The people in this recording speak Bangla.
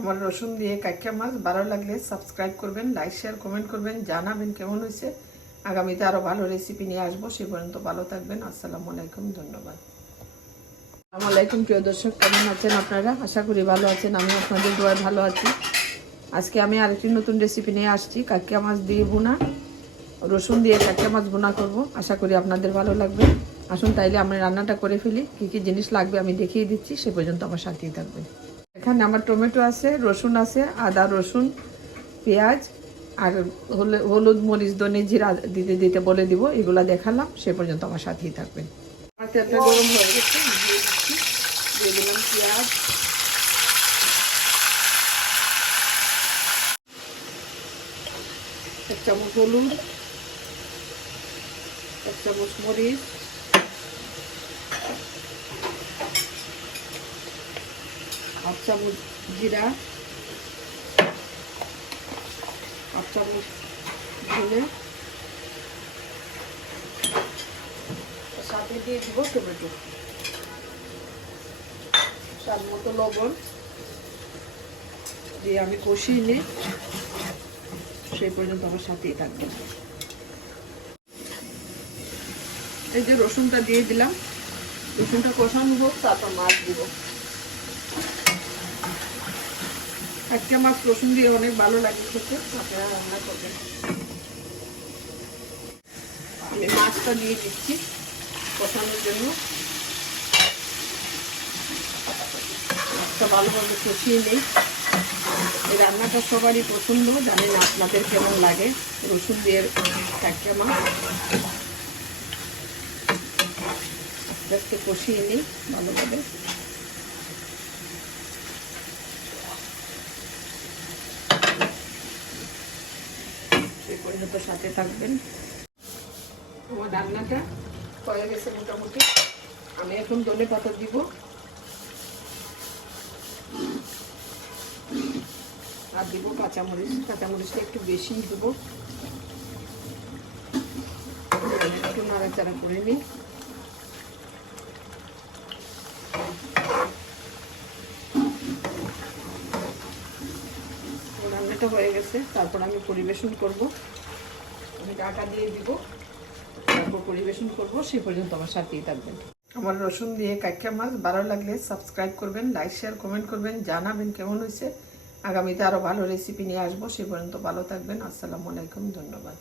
আমার রসুন দিয়ে কাইকা মাছ ভালো লাগলে সাবস্ক্রাইব করবেন লাইক শেয়ার কমেন্ট করবেন, জানাবেন কেমন হয়েছে। আগামীতে আরও ভালো রেসিপি নিয়ে আসব, সে পর্যন্ত ভালো থাকবেন। আসসালামু আলাইকুম, ধন্যবাদ। আসসালামু আলাইকুম, প্রিয় দর্শক, কেমন আছেন আপনারা? আশা করি ভালো আছেন, আমি আপনাদের দোয়ায় ভালো আছি। আজকে আমি আরেকটি নতুন রেসিপি নিয়ে আসছি কাকিয়া মাছ দিয়ে বোনা রসুন দিয়ে কাকিয়া মাছ বোনা করব, আশা করি আপনাদের ভালো লাগবে। আসুন তাইলে আমি রান্নাটা করে ফেলি, কী কী জিনিস লাগবে আমি দেখিয়ে দিচ্ছি, সে পর্যন্ত আমার সাথেই থাকবেন। এখানে আমার টমেটো আছে, রসুন আছে, আদা, রসুন, পেঁয়াজ, আর হলে- হলুদ, মরিচ, ধনে জিরা দিতে দিতে বলে দিব, এগুলো দেখালাম, সে পর্যন্ত আমার সাথেই থাকবেন। পেঁয়াজ। এক চামচ হলুদ, এক চামচ মরিচ। হাফ চামচ জিরা, হাফ চামচ ধনে। সাথে দিয়ে দিব টমেটো। স্বাদ মতো লবণ। দিয়ে আমি কষিয়ে নিই। সেই পর্যন্ত আমার সাথেই থাকবে। এই যে রসুনটা দিয়ে দিলাম। রসুনটা কষানো হোক, তারপর মাছ দিব। একটা মাছ রসুন দিয়ে অনেক ভালো লাগে খেতে আপনারা রান্না করবেন আমি মাছটা দিয়ে দিচ্ছি কষানোর জন্য। মাছটা ভালোভাবে কষিয়ে নেই। এই রান্নাটা সবারই পছন্দ জানি না আপনাদের কেমন লাগে। রসুন দিয়ে কাঁচা মাছ। একটু কষিয়ে নিই ভালোভাবে। পর্যন্ত সাথে থাকবেন। আমার রান্নাটা হয়ে গেছে মোটামুটি। আমি এখন দলে পাতা দিব। আর দিব কাঁচামরিচ। কাঁচামরিচটা একটু বেশি দেবো। একটু নাড়াচাড়া করে নিই। রান্নাটা হয়ে গেছে, তারপর আমি পরিবেশন করব। আমি টাকা দিয়ে দিব, তারপর পরিবেশন করব সেই পর্যন্ত আমার সাথেই থাকবেন। আমার রসুন দিয়ে কাকিয়া মাছ ভালো লাগলে সাবস্ক্রাইব করবেন লাইক শেয়ার কমেন্ট করবেন, জানাবেন কেমন হয়েছে। আগামীতে আরও ভালো রেসিপি নিয়ে আসব, সে পর্যন্ত ভালো থাকবেন। আসসালামু আলাইকুম, ধন্যবাদ।